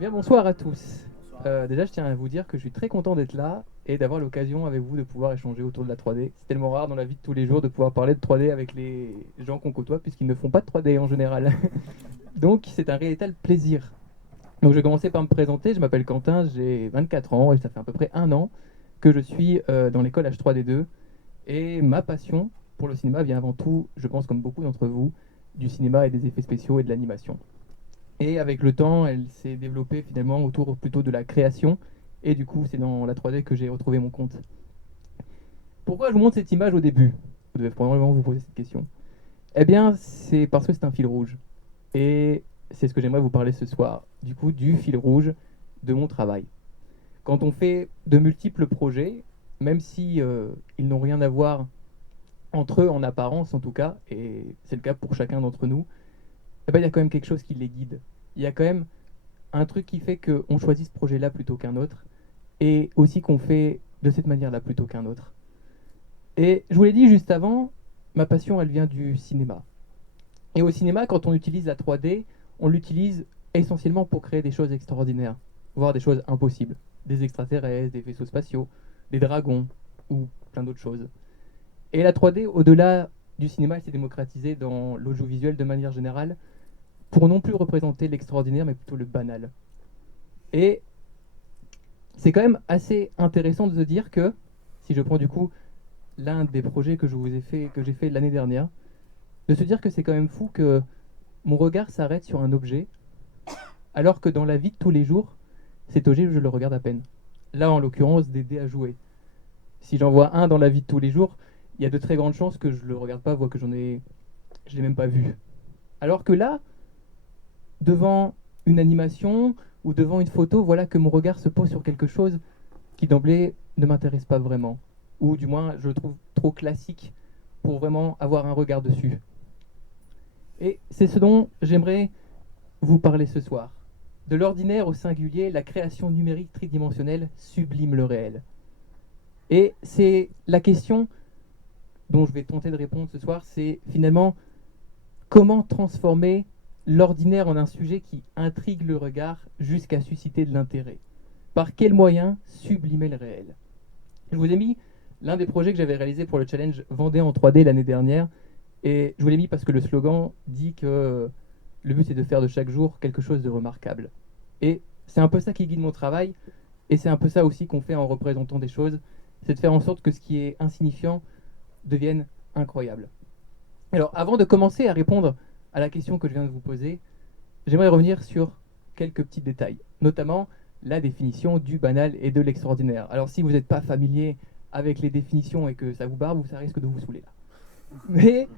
Eh bien, bonsoir à tous. Déjà, je tiens à vous dire que je suis très content d'être là et d'avoir l'occasion avec vous de pouvoir échanger autour de la 3D. C'est tellement rare dans la vie de tous les jours de pouvoir parler de 3D avec les gens qu'on côtoie puisqu'ils ne font pas de 3D en général. Donc, c'est un véritable plaisir. Donc, je vais commencer par me présenter. Je m'appelle Quentin, j'ai 24 ans et ça fait à peu près un an que je suis dans l'école H3D2. Et ma passion pour le cinéma vient avant tout, je pense comme beaucoup d'entre vous, du cinéma et des effets spéciaux et de l'animation. Et avec le temps, elle s'est développée finalement autour plutôt de la création. Et du coup, c'est dans la 3D que j'ai retrouvé mon compte. Pourquoi je vous montre cette image au début? Vous devez probablement vous poser cette question. Eh bien, c'est parce que c'est un fil rouge. Et c'est ce que j'aimerais vous parler ce soir. Du coup, du fil rouge de mon travail. Quand on fait de multiples projets, même si ils n'ont rien à voir entre eux en apparence en tout cas, et c'est le cas pour chacun d'entre nous, eh ben, il y a quand même quelque chose qui les guide. Il y a quand même un truc qui fait qu'on choisit ce projet-là plutôt qu'un autre, et aussi qu'on fait de cette manière-là plutôt qu'un autre. Et je vous l'ai dit juste avant, ma passion, elle vient du cinéma. Et au cinéma, quand on utilise la 3D, on l'utilise essentiellement pour créer des choses extraordinaires, voire des choses impossibles. Des extraterrestres, des vaisseaux spatiaux, des dragons, ou plein d'autres choses. Et la 3D, au-delà du cinéma, elle s'est démocratisée dans l'audiovisuel de manière générale, pour non plus représenter l'extraordinaire, mais plutôt le banal. Et c'est quand même assez intéressant de se dire que, si je prends du coup l'un des projets que je vous ai fait, que j'ai fait l'année dernière, de se dire que c'est quand même fou que mon regard s'arrête sur un objet, alors que dans la vie de tous les jours, cet objet, je le regarde à peine. Là, en l'occurrence, des dés à jouer. Si j'en vois un dans la vie de tous les jours, il y a de très grandes chances que je le regarde pas, voire que je l'ai même pas vu. Alors que là, devant une animation ou devant une photo, voilà que mon regard se pose sur quelque chose qui d'emblée ne m'intéresse pas vraiment, ou du moins je le trouve trop classique pour vraiment avoir un regard dessus. Et c'est ce dont j'aimerais vous parler ce soir. De l'ordinaire au singulier, la création numérique tridimensionnelle sublime le réel. Et c'est la question dont je vais tenter de répondre ce soir, c'est finalement comment transformer l'ordinaire en un sujet qui intrigue le regard jusqu'à susciter de l'intérêt. Par quels moyens sublimer le réel? Je vous ai mis l'un des projets que j'avais réalisé pour le challenge Vendée en 3D l'année dernière. Et je vous l'ai mis parce que le slogan dit que le but c'est de faire de chaque jour quelque chose de remarquable. Et c'est un peu ça qui guide mon travail. Et c'est un peu ça aussi qu'on fait en représentant des choses. C'est de faire en sorte que ce qui est insignifiant devienne incroyable. Alors avant de commencer à répondre à la question que je viens de vous poser, j'aimerais revenir sur quelques petits détails, notamment la définition du banal et de l'extraordinaire. Alors si vous n'êtes pas familier avec les définitions et que ça vous barbe, ça risque de vous saouler là. Mais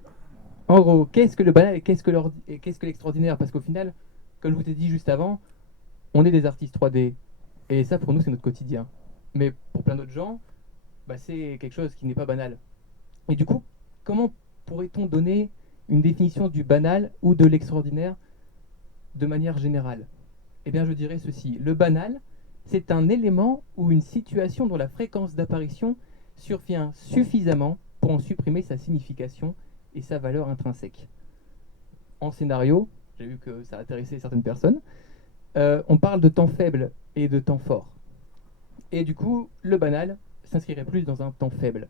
en gros, qu'est-ce que le banal et qu'est-ce que l'extraordinaire? Parce qu'au final, comme je vous ai dit juste avant, on est des artistes 3D. Et ça, pour nous, c'est notre quotidien. Mais pour plein d'autres gens, bah, c'est quelque chose qui n'est pas banal. Et du coup, comment pourrait-on donner une définition du banal ou de l'extraordinaire de manière générale? Eh bien, je dirais ceci. Le banal, c'est un élément ou une situation dont la fréquence d'apparition survient suffisamment pour en supprimer sa signification et sa valeur intrinsèque. En scénario, j'ai vu que ça a intéressé certaines personnes, on parle de temps faible et de temps fort. Et du coup, le banal s'inscrirait plus dans un temps faible.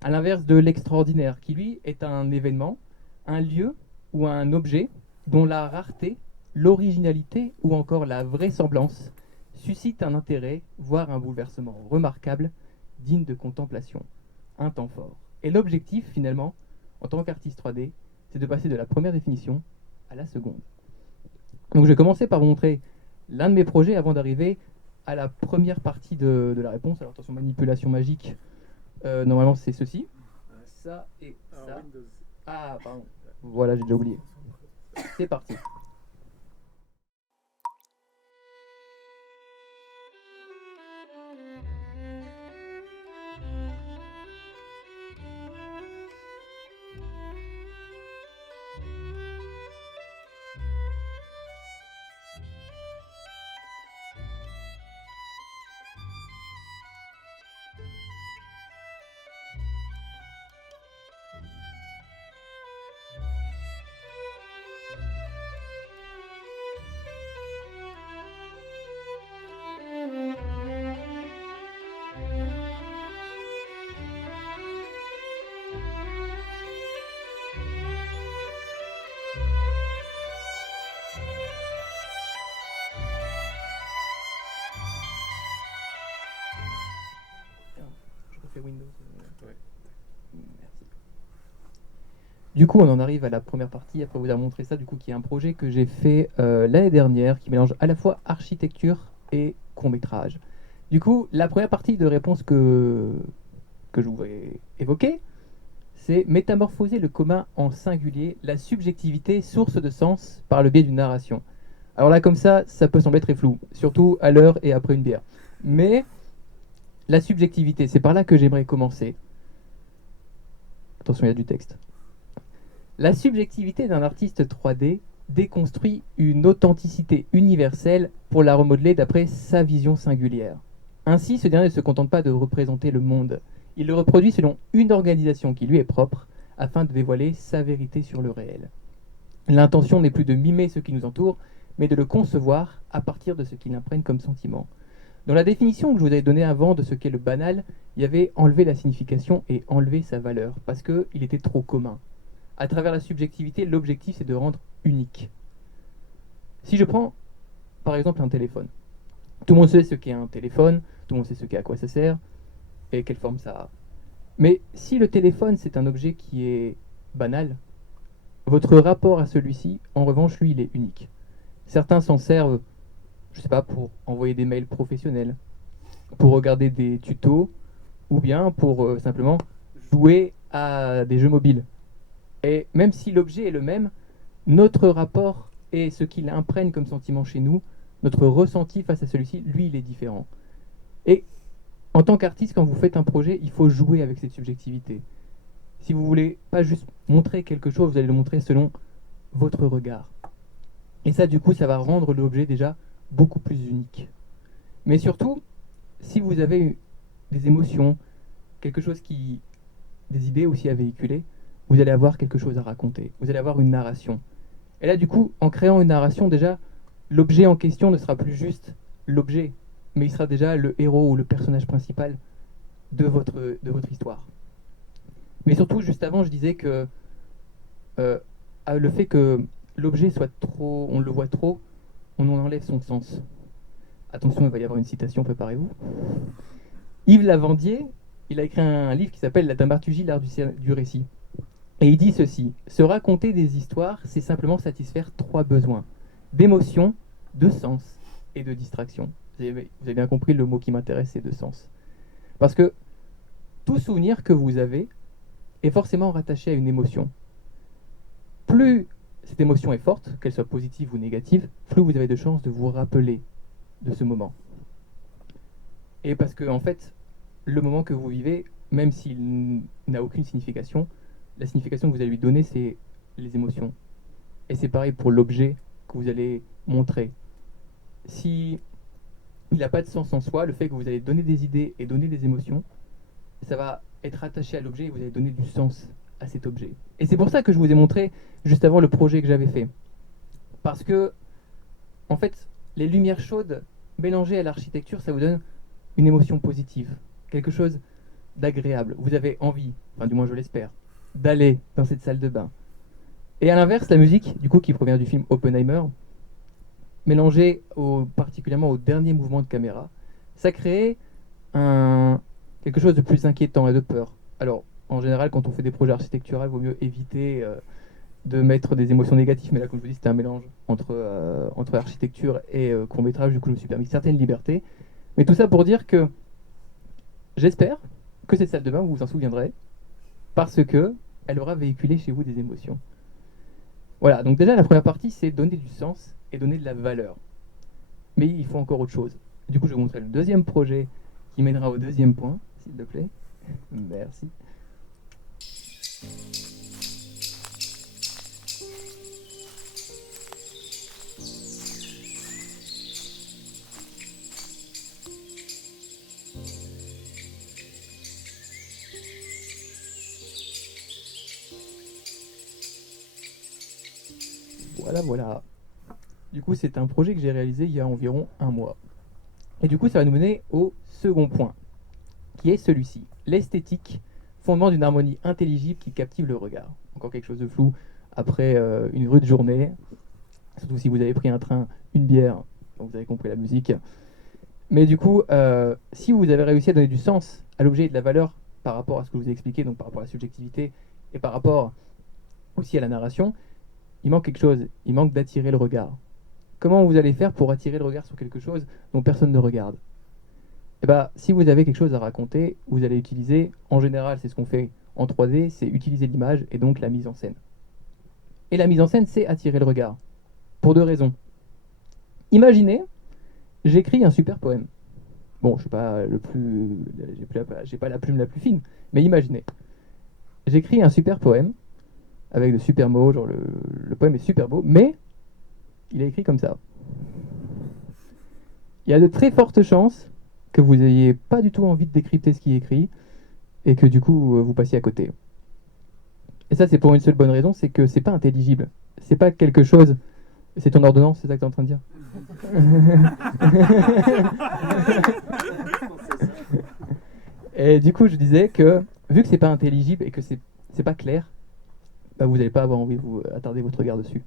À l'inverse de l'extraordinaire, qui lui est un événement, un lieu ou un objet dont la rareté, l'originalité ou encore la vraisemblance suscite un intérêt, voire un bouleversement remarquable, digne de contemplation. Un temps fort. Et l'objectif, finalement, en tant qu'artiste 3D, c'est de passer de la première définition à la seconde. Donc je vais commencer par vous montrer l'un de mes projets avant d'arriver à la première partie de la réponse. Alors attention, manipulation magique, normalement c'est ceci. Ça et ça. Ah, pardon. Voilà, j'ai déjà oublié. C'est parti. Windows. Ouais. Merci. Du coup, on en arrive à la première partie, après vous avoir montré ça, du coup, qui est un projet que j'ai fait l'année dernière, qui mélange à la fois architecture et court-métrage. Du coup, la première partie de réponse que je voudrais évoquer, c'est métamorphoser le commun en singulier, la subjectivité, source de sens, par le biais d'une narration. Alors là, comme ça peut sembler très flou, surtout à l'heure et après une bière. Mais la subjectivité, c'est par là que j'aimerais commencer. Attention, il y a du texte. La subjectivité d'un artiste 3D déconstruit une authenticité universelle pour la remodeler d'après sa vision singulière. Ainsi, ce dernier ne se contente pas de représenter le monde, il le reproduit selon une organisation qui lui est propre, afin de dévoiler sa vérité sur le réel. L'intention n'est plus de mimer ce qui nous entoure, mais de le concevoir à partir de ce qu'il imprègne comme sentiment. Dans la définition que je vous avais donnée avant de ce qu'est le banal, il y avait enlever la signification et enlever sa valeur, parce qu'il était trop commun. À travers la subjectivité, l'objectif c'est de rendre unique. Si je prends par exemple un téléphone, tout le monde sait ce qu'est un téléphone, tout le monde sait ce qu'est à quoi ça sert et quelle forme ça a. Mais si le téléphone c'est un objet qui est banal, votre rapport à celui-ci, en revanche, lui, il est unique. Certains s'en servent, je sais pas, pour envoyer des mails professionnels, pour regarder des tutos, ou bien pour simplement jouer à des jeux mobiles. Et même si l'objet est le même, notre rapport et ce qu'il imprègne comme sentiment chez nous, notre ressenti face à celui-ci, lui, il est différent. Et en tant qu'artiste, quand vous faites un projet, il faut jouer avec cette subjectivité. Si vous voulez pas juste montrer quelque chose, vous allez le montrer selon votre regard. Et ça, du coup, ça va rendre l'objet déjà beaucoup plus unique. Mais surtout, si vous avez des émotions, quelque chose qui, des idées aussi à véhiculer, vous allez avoir quelque chose à raconter. Vous allez avoir une narration. Et là, du coup, en créant une narration, déjà, l'objet en question ne sera plus juste l'objet, mais il sera déjà le héros ou le personnage principal de votre histoire. Mais surtout, juste avant, je disais que euh, le fait que l'objet soit trop, on le voit trop, on en enlève son sens. Attention, il va y avoir une citation, préparez-vous. Yves Lavandier, il a écrit un livre qui s'appelle La dramaturgie, l'art du récit. Et il dit ceci: se raconter des histoires, c'est simplement satisfaire trois besoins: d'émotion, de sens et de distraction. Vous avez bien compris, le mot qui m'intéresse, c'est de sens. Parce que tout souvenir que vous avez est forcément rattaché à une émotion. Plus cette émotion est forte, qu'elle soit positive ou négative, plus vous avez de chances de vous rappeler de ce moment. Et parce que, en fait, le moment que vous vivez, même s'il n'a aucune signification, la signification que vous allez lui donner, c'est les émotions. Et c'est pareil pour l'objet que vous allez montrer. Si il n'a pas de sens en soi, le fait que vous allez donner des idées et donner des émotions, ça va être attaché à l'objet et vous allez donner du sens à cet objet. Et c'est pour ça que je vous ai montré juste avant le projet que j'avais fait. Parce que, en fait, les lumières chaudes mélangées à l'architecture, ça vous donne une émotion positive, quelque chose d'agréable. Vous avez envie, enfin du moins je l'espère, d'aller dans cette salle de bain. Et à l'inverse, la musique, du coup, qui provient du film Oppenheimer, mélangée particulièrement au dernier mouvement de caméra, ça crée quelque chose de plus inquiétant et de peur. Alors, en général, quand on fait des projets architecturaux, il vaut mieux éviter de mettre des émotions négatives, mais là, comme je vous dis, c'était un mélange entre architecture et court-métrage, du coup, je me suis permis certaines libertés. Mais tout ça pour dire que j'espère que cette salle de bain, vous vous en souviendrez, parce que elle aura véhiculé chez vous des émotions. Voilà, donc déjà, la première partie, c'est donner du sens et donner de la valeur. Mais il faut encore autre chose. Du coup, je vais vous montrer le deuxième projet qui mènera au deuxième point, s'il te plaît. Merci. Voilà. Du coup, c'est un projet que j'ai réalisé il y a environ un mois. Et du coup, ça va nous mener au second point, qui est celui-ci: l'esthétique, fondement d'une harmonie intelligible qui captive le regard. Encore quelque chose de flou après une rude journée, surtout si vous avez pris un train, une bière, donc vous avez compris la musique. Mais du coup, si vous avez réussi à donner du sens à l'objet et de la valeur par rapport à ce que je vous ai expliqué, donc par rapport à la subjectivité et par rapport aussi à la narration, il manque quelque chose, il manque d'attirer le regard. Comment vous allez faire pour attirer le regard sur quelque chose dont personne ne regarde? Eh ben, si vous avez quelque chose à raconter, vous allez utiliser, en général, c'est ce qu'on fait en 3D, c'est utiliser l'image et donc la mise en scène. Et la mise en scène, c'est attirer le regard. Pour deux raisons. Imaginez, j'écris un super poème. Bon, je suis pas le plus, j'ai pas la plume la plus fine, mais imaginez, j'écris un super poème avec de super mots, genre le poème est super beau, mais il est écrit comme ça. Il y a de très fortes chances que vous n'ayez pas du tout envie de décrypter ce qui est écrit et que du coup vous passiez à côté. Et ça, c'est pour une seule bonne raison, c'est que c'est pas intelligible. C'est pas quelque chose. C'est ton ordonnance, c'est ça que tu es en train de dire? Et du coup, je disais que vu que c'est pas intelligible et que c'est pas clair, bah, vous n'allez pas avoir envie de vous attarder votre regard dessus.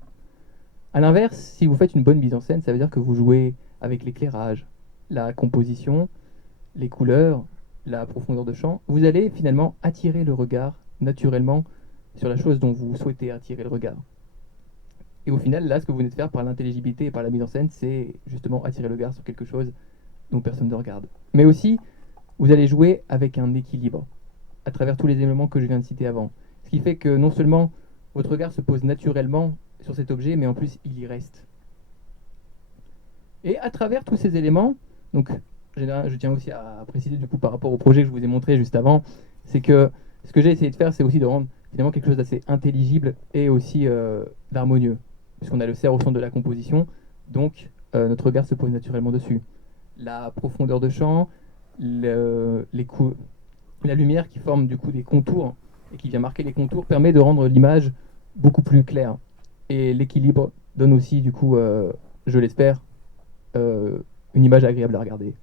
A l'inverse, si vous faites une bonne mise en scène, ça veut dire que vous jouez avec l'éclairage, la composition, les couleurs, la profondeur de champ. Vous allez finalement attirer le regard naturellement sur la chose dont vous souhaitez attirer le regard. Et au final, là, ce que vous venez de faire par l'intelligibilité et par la mise en scène, c'est justement attirer le regard sur quelque chose dont personne ne regarde. Mais aussi, vous allez jouer avec un équilibre à travers tous les éléments que je viens de citer avant. Ce qui fait que non seulement votre regard se pose naturellement sur cet objet, mais en plus, il y reste. Et à travers tous ces éléments, donc je tiens aussi à préciser du coup par rapport au projet que je vous ai montré juste avant, c'est que ce que j'ai essayé de faire, c'est aussi de rendre finalement quelque chose d'assez intelligible et aussi d'harmonieux, puisqu'on a le cerf au centre de la composition, donc notre regard se pose naturellement dessus. La profondeur de champ, la lumière qui forme du coup des contours et qui vient marquer les contours permet de rendre l'image beaucoup plus claire. Et l'équilibre donne aussi du coup, je l'espère, une image agréable à regarder.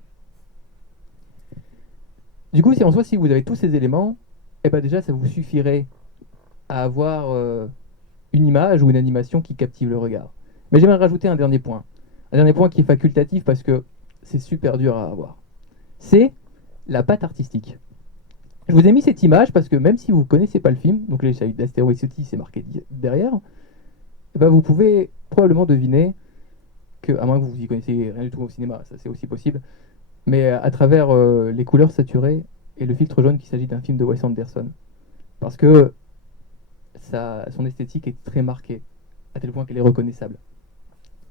Du coup, si en soi, si vous avez tous ces éléments, eh ben déjà, ça vous suffirait à avoir une image ou une animation qui captive le regard. Mais j'aimerais rajouter un dernier point. Un dernier point qui est facultatif parce que c'est super dur à avoir. C'est la patte artistique. Je vous ai mis cette image parce que même si vous ne connaissez pas le film, donc les Chahutes d'Astéroïdes City, c'est marqué derrière, eh ben vous pouvez probablement deviner que, à moins que vous y connaissiez rien du tout au cinéma, ça c'est aussi possible, mais à travers les couleurs saturées et le filtre jaune qu'il s'agit d'un film de Wes Anderson. Parce que son esthétique est très marquée, à tel point qu'elle est reconnaissable.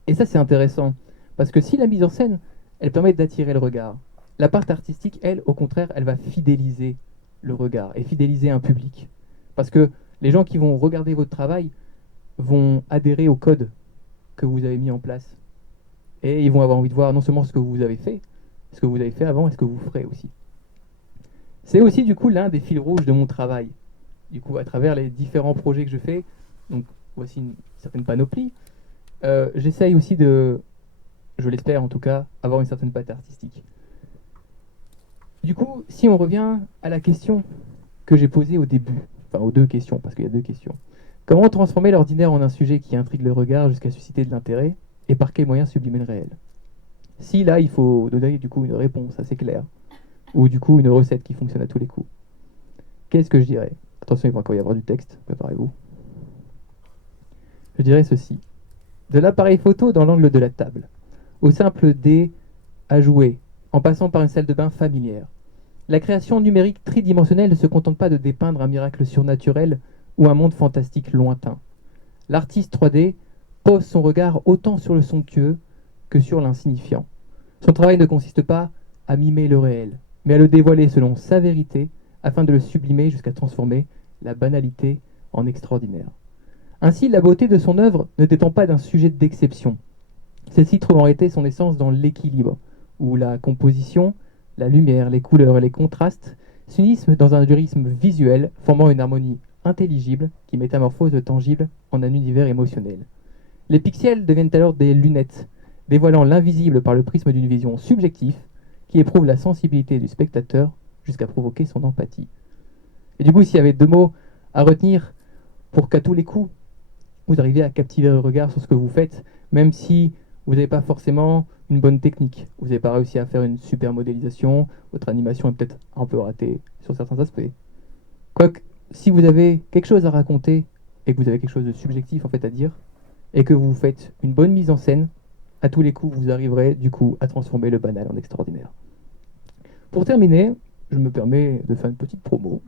Et ça c'est intéressant, parce que si la mise en scène, elle permet d'attirer le regard, la part artistique, elle, au contraire, elle va fidéliser le regard et fidéliser un public. Parce que les gens qui vont regarder votre travail vont adhérer au code que vous avez mis en place. Et ils vont avoir envie de voir non seulement ce que vous avez fait, ce que vous avez fait avant et ce que vous ferez aussi. C'est aussi du coup l'un des fils rouges de mon travail. Du coup, à travers les différents projets que je fais, donc voici une certaine panoplie, j'essaye aussi de, je l'espère en tout cas, avoir une certaine patte artistique. Du coup, si on revient à la question que j'ai posée au début, enfin aux deux questions, parce qu'il y a deux questions. Comment transformer l'ordinaire en un sujet qui intrigue le regard jusqu'à susciter de l'intérêt, et par quels moyens sublimer le réel? Si là, il faut donner du coup une réponse assez claire, ou du coup une recette qui fonctionne à tous les coups, qu'est-ce que je dirais? Attention, il va encore y avoir du texte, préparez-vous. Je dirais ceci. De l'appareil photo dans l'angle de la table, au simple dé à jouer, en passant par une salle de bain familière. La création numérique tridimensionnelle ne se contente pas de dépeindre un miracle surnaturel ou un monde fantastique lointain. L'artiste 3D pose son regard autant sur le somptueux que sur l'insignifiant. Son travail ne consiste pas à mimer le réel, mais à le dévoiler selon sa vérité afin de le sublimer jusqu'à transformer la banalité en extraordinaire. Ainsi, la beauté de son œuvre ne dépend pas d'un sujet d'exception. Celle-ci trouve en réalité son essence dans l'équilibre, où la composition, la lumière, les couleurs et les contrastes s'unissent dans un durisme visuel formant une harmonie intelligible qui métamorphose le tangible en un univers émotionnel. Les pixels deviennent alors des lunettes, dévoilant l'invisible par le prisme d'une vision subjective qui éprouve la sensibilité du spectateur jusqu'à provoquer son empathie. Et du coup, s'il y avait deux mots à retenir pour qu'à tous les coups, vous arriviez à captiver le regard sur ce que vous faites, même si vous n'avez pas forcément une bonne technique, vous n'avez pas réussi à faire une super modélisation, votre animation est peut-être un peu ratée sur certains aspects. Quoique, si vous avez quelque chose à raconter et que vous avez quelque chose de subjectif en fait à dire, et que vous faites une bonne mise en scène, à tous les coups, vous arriverez du coup à transformer le banal en extraordinaire. Pour terminer, je me permets de faire une petite promo.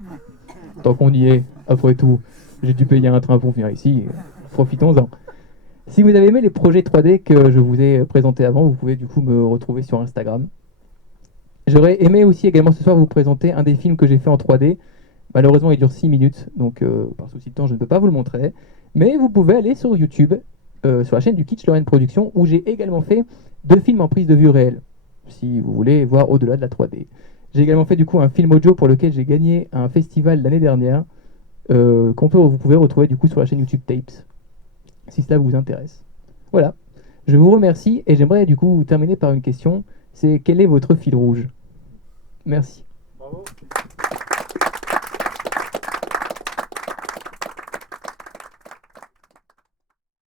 Tant qu'on y est, après tout, j'ai dû payer un train pour venir ici, profitons-en. Si vous avez aimé les projets 3D que je vous ai présentés avant, vous pouvez du coup me retrouver sur Instagram. J'aurais aimé aussi également ce soir vous présenter un des films que j'ai fait en 3D. Malheureusement, il dure 6 minutes, donc par souci de temps, je ne peux pas vous le montrer. Mais vous pouvez aller sur YouTube, sur la chaîne du Kitsch Lorraine Productions, où j'ai également fait 2 films en prise de vue réelle, si vous voulez voir au-delà de la 3D. J'ai également fait du coup un film audio pour lequel j'ai gagné un festival l'année dernière, vous pouvez retrouver du coup sur la chaîne YouTube Tapes, si cela vous intéresse. Voilà, je vous remercie et j'aimerais du coup terminer par une question, c'est quel est votre fil rouge? Merci. Bravo.